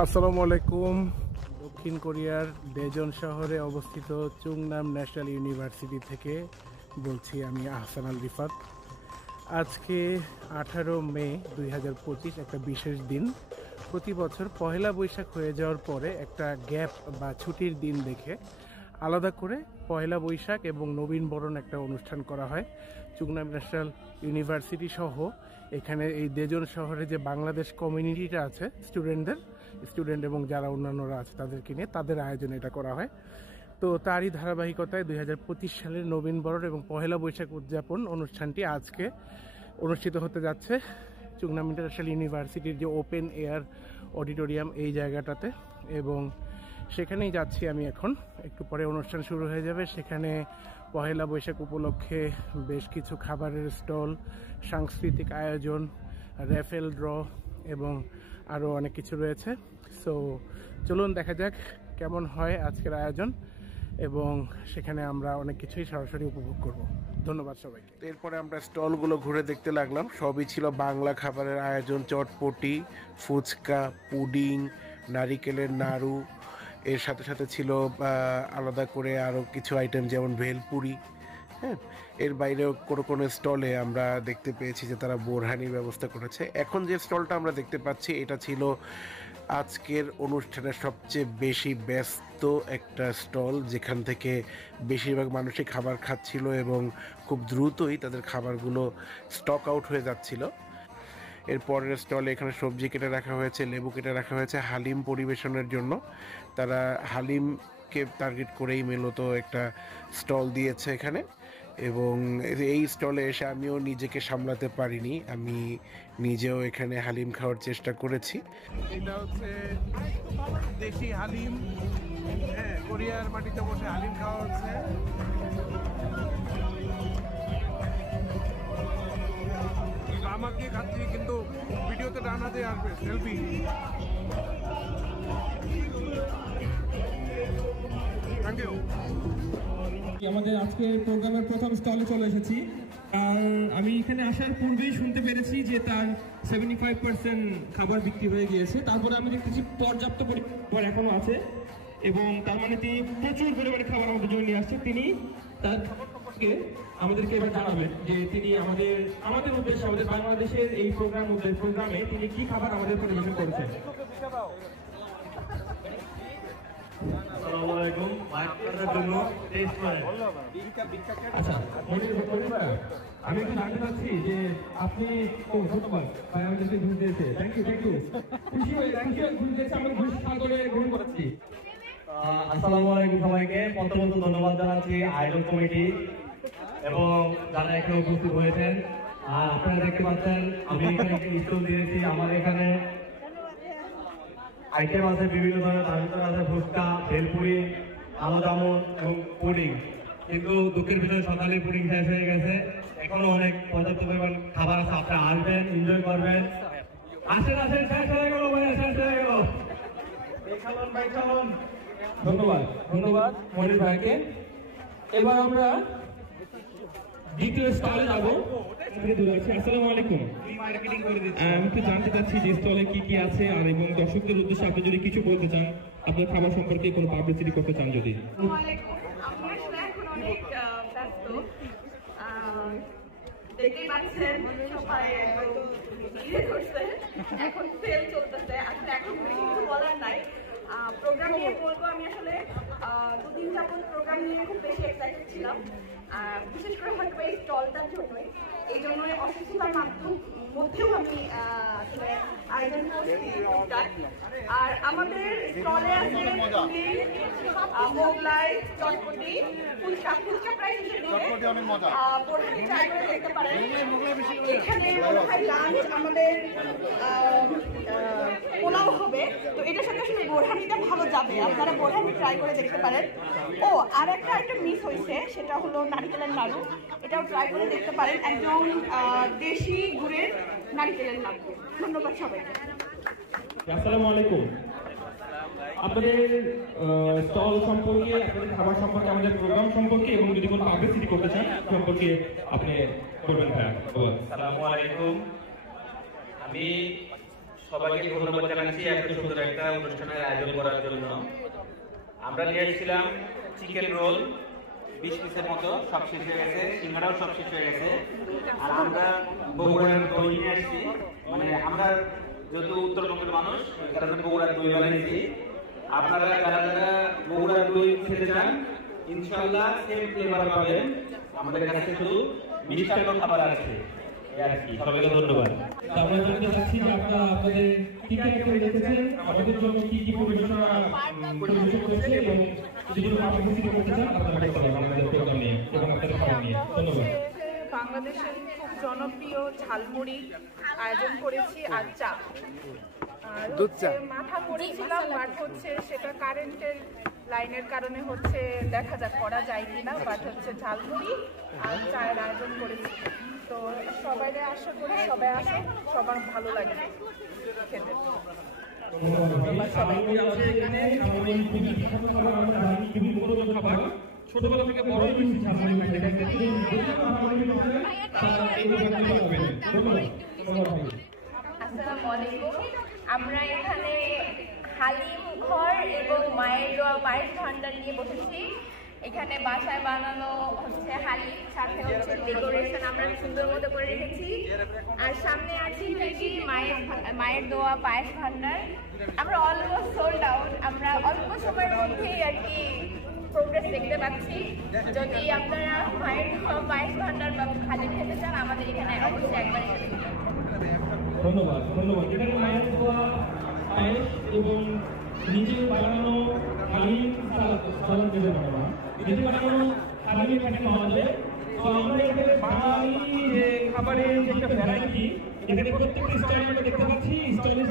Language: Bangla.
আসসালামু আলাইকুম। দক্ষিণ কোরিয়ার দেজন শহরে অবস্থিত চুংনাম ন্যাশনাল ইউনিভার্সিটি থেকে বলছি আমি আহসান আল রিফাত। আজকে 18 মে 2025 একটা বিশেষ দিন। প্রতি বছর পহেলা বৈশাখ হয়ে যাওয়ার পরে একটা গ্যাপ বা ছুটির দিন দেখে আলাদা করে পয়লা বৈশাখ এবং নবীন বরণ একটা অনুষ্ঠান করা হয় চুংনাম ন্যাশনাল ইউনিভার্সিটি সহ এখানে এই দেজন শহরে যে বাংলাদেশ কমিউনিটিটা আছে স্টুডেন্ট এবং যারা অন্যান্যরা আছে তাদেরকে নিয়ে তাদের আয়োজনে এটা করা হয়। তো তারই ধারাবাহিকতায় 2025 সালের নবীন বরণ এবং পহেলা বৈশাখ উদযাপন অনুষ্ঠানটি আজকে অনুষ্ঠিত হতে যাচ্ছে চুংনাম ইন্টারন্যাশনাল ইউনিভার্সিটির যে ওপেন এয়ার অডিটোরিয়াম এই জায়গাটাতে, এবং সেখানেই যাচ্ছি আমি এখন। একটু পরে অনুষ্ঠান শুরু হয়ে যাবে। সেখানে পহেলা বৈশাখ উপলক্ষে বেশ কিছু খাবারের স্টল, সাংস্কৃতিক আয়োজন, র্যাফেল ড্র এবং আরও অনেক কিছু রয়েছে। সো চলুন দেখা যাক কেমন হয় আজকের আয়োজন, এবং সেখানে আমরা অনেক কিছুই সরাসরি উপভোগ করব। ধন্যবাদ সবাইকে। এরপরে আমরা স্টলগুলো ঘুরে দেখতে লাগলাম। সবই ছিল বাংলা খাবারের আয়োজন, চটপটি, ফুচকা, পুডিং, নারিকেলের নাড়ু, এর সাথে সাথে ছিল আলাদা করে আরও কিছু আইটেম যেমন ভেলপুরি। হ্যাঁ, এর বাইরেও কোনো স্টলে আমরা দেখতে পেয়েছি যে তারা বোরহানির ব্যবস্থা করেছে। এখন যে স্টলটা আমরা দেখতে পাচ্ছি এটা ছিল আজকের অনুষ্ঠানের সবচেয়ে বেশি ব্যস্ত একটা স্টল, যেখান থেকে বেশিরভাগ মানুষই খাবার খাচ্ছিল এবং খুব দ্রুতই তাদের খাবারগুলো স্টক আউট হয়ে যাচ্ছিল। এর পরের স্টলে এখানে সবজি কেটে রাখা হয়েছে, লেবু কেটে রাখা হয়েছে হালিম পরিবেশনের জন্য। তারা হালিমকে টার্গেট করেই মূলত একটা স্টল দিয়েছে এখানে, এবং এই স্টলে এসে আমিও নিজেকে সামলাতে পারিনি, আমি নিজেও এখানে হালিম খাওয়ার চেষ্টা করেছি। এটা হচ্ছে দেশি হালিম। হ্যাঁ, কোরিয়ার মাটিতে বসে হালিম খাওয়া হচ্ছে। আমাকে খাচ্ছি কিন্তু ভিডিওতে ডানা দিয়ে আসবে সেলফি। Thank you. আমাদের আজকের প্রোগ্রামের প্রথম স্টলে চলে এসেছি। আর আমি এখানে আসার পূর্বেই শুনতে পেরেছি যে তার 75% খাবার বিক্রি হয়ে গিয়েছে। তারপরে আমি দেখতেছি পর্যাপ্ত পরিমাণ এখনো আছে, এবং তার মানে তিনি প্রচুর পরিমাণে খাবার আমাদের জন্য নিয়ে আসছে। তিনি তার আমাদেরকে এবার জানাবেন যে তিনি আমাদের উদ্দেশ্যে, আমাদের বাংলাদেশের এই প্রোগ্রামে তিনি কি খাবার আমাদের পরিবেশন করেছেন। আচ্ছা, আমি একটু জানতে চাচ্ছি যে আপনি ধন্যবাদ ভাই আমাদেরকে ঘুরে দিয়েছে। থ্যাংক ইউ খুশি হয়ে ঘুরে দিয়েছে, আমরা খুশি সাগরে গ্রহণ করেছি। আসসালামু আলাইকুম সবাইকে। প্রথমত ধন্যবাদ জানাচ্ছি আয়োজন কমিটি এবং যারা এখানে উপস্থিত হয়েছেন। আপনারা দেখতে পাচ্ছেন আমি এখানে একটি স্টল দিয়েছি। আমার এখানে আইটেম আছে বিভিন্ন ধরনের, তার ভিতরে আছে ফুচকা, ভেলপুরি, আলুদামন এবং পুডিং। কিন্তু দুঃখের বিষয়ে সকালে পুডিং শেষ হয়ে গেছে, এখনো অনেক পর্যাপ্ত পরিমাণ খাবার আছে। আপনারা আসবেন, এনজয় করবেন। আসেন শেষ হয়ে গেল ভাই, শেষ হয়ে গেল। ধন্যবাদ মনির ভাইকে। এবার আমরা দ্বিতীয় স্টলে যাবো। আসসালামু আলাইকুম। আমি একটু জানতে চাচ্ছি যে স্টলে কি কি আছে, আর এবং দর্শকদের উদ্দেশ্যে আপনি যদি কিছু বলতে চান, আপনার খাবার সম্পর্কে কোনো পাবলিসিটি করতে চান যদি। দেখতেই পাচ্ছেন সবাই এখন সেল চলতেছে। আসলে এখন কিছু বলার নাই। প্রোগ্রাম নিয়ে বলবো, আমি আসলে দুদিন যাবত প্রোগ্রাম নিয়ে খুব বেশি এক্সাইটেড ছিলাম, বিশেষ করে হয়তো এই স্টলটার জন্যই। এই জন্যই অসুস্থতার মধ্যেও আমি আসলে আয়োজন করছি। আর আমাদের স্টলে আছে মোগলাই, চটপটি, ফুচকা প্রায় বোরহানি ট্রাই করে দেখতে পারেন। এখানে মনে হয় লাঞ্চ আমাদের পোলাও হবে, তো এটার সাথে আসলে বোরহানিটা ভালো যাবে। আপনারা বোরহানি ট্রাই করে দেখতে পারেন। ও আর একটা আইটেম মিস হয়েছে, সেটা হলো নারিকেলের নাড়ু। এটাও ট্রাই করে দেখতে পারেন, একদম দেশি গুড়ের নারিকেলের নাড়ু। ধন্যবাদ সবাইকে। আসসালামু আলাইকুম। আপনাদের স্টল সম্পর্কে, আপনাদের খাবার সম্পর্কে, আমাদের প্রোগ্রাম সম্পর্কে এবং যদি কোনো পাবলিসিটি করতে চান সম্পর্কে আপনি বলবেন ভাইয়া। আসসালামু আলাইকুম। আমি সবাইকে ধন্যবাদ জানাচ্ছি এত সুন্দর একটা অনুষ্ঠানের আয়োজন করার জন্য। আমরা নিয়ে এসেছিলাম চিকেন রোল 20 পিসের মতো, সব শেষ হয়ে গেছে, সিঙ্গাড়াও সব শেষ হয়ে গেছে। আর আমরা বগুড়ার দই নিয়ে আসছি, মানে আমরা যেহেতু উত্তরবঙ্গের মানুষ কারণ বগুড়ার দই বানিয়েছি। আপনারা যারা যারা বগুড়ার দই খেতে চান ইনশাআল্লাহ সেম ফ্লেভার পাবেন। আমাদের কাছে শুধু মিষ্টান্ন খাবার আছে। সবাইকে ধন্যবাদ। আমরা জানতে চাচ্ছি যে আপনারা আপনাদের কি কি আইটেম রেখেছেন, আমাদের জন্য কি কি পরিবেশন করেছেন এবং যদি পার্টিসিপেট করতে চান আপনারা করতে পারেন আমাদের প্রোগ্রাম নিয়ে এবং আপনাদের খাবার নিয়ে। ধন্যবাদ। বাংলাদেশের খুব জনপ্রিয় ঝালমুড়ি আয়োজন করেছি আর চা। আর মাথা করেছিলাম, বাট হচ্ছে সেটা কারেন্টের লাইনের কারণে হচ্ছে দেখা যাক করা যায় কিনা, বাট হচ্ছে ঝালমুড়ি আর চায়ের আয়োজন করেছি। তো সবাই আশা করি সবাই আসে, সবার ভালো লাগে খেতে। ছোটবেলা থেকে বড় আসসালামু আলাইকুম। আমরা এখানে হালিম ঘর এবং মায়ের দোয়া পায়েস ভান্ডার নিয়ে বসেছি। এখানে বাসায় বানানো হচ্ছে হালিম, সাথে হচ্ছে ডেকোরেশন আমরা সুন্দর মতো করে রেখেছি। আর সামনে আছি হচ্ছে মায়ের দোয়া পায়েস ভান্ডার। আমরা অলমোস্ট সোল্ড আউট, আমরা অল্প সময়ের মধ্যেই আর কি প্রোগ্রেস দেখতে পাচ্ছি। যদি আপনারা মায়ের দোয়া পায়েস ভান্ডার বা হালিম খেতে চান আমাদের এখানে অবশ্যই একবার এসে দেখবেন। ধন্যবাদ ধন্যবাদ। এখানে মায়ের দোয়া পায়েস এবং নিজে বানানো হালিম সালাদ দিতে পারবো, নিজে বানানো হালিমের প্যাকেট পাওয়া যায়। তো আমরা এখানে বাঙালি যে খাবারের যে একটা ভ্যারাইটি, এখানে প্রত্যেকটা স্টাইল আমরা দেখতে পাচ্ছি। স্টাইলে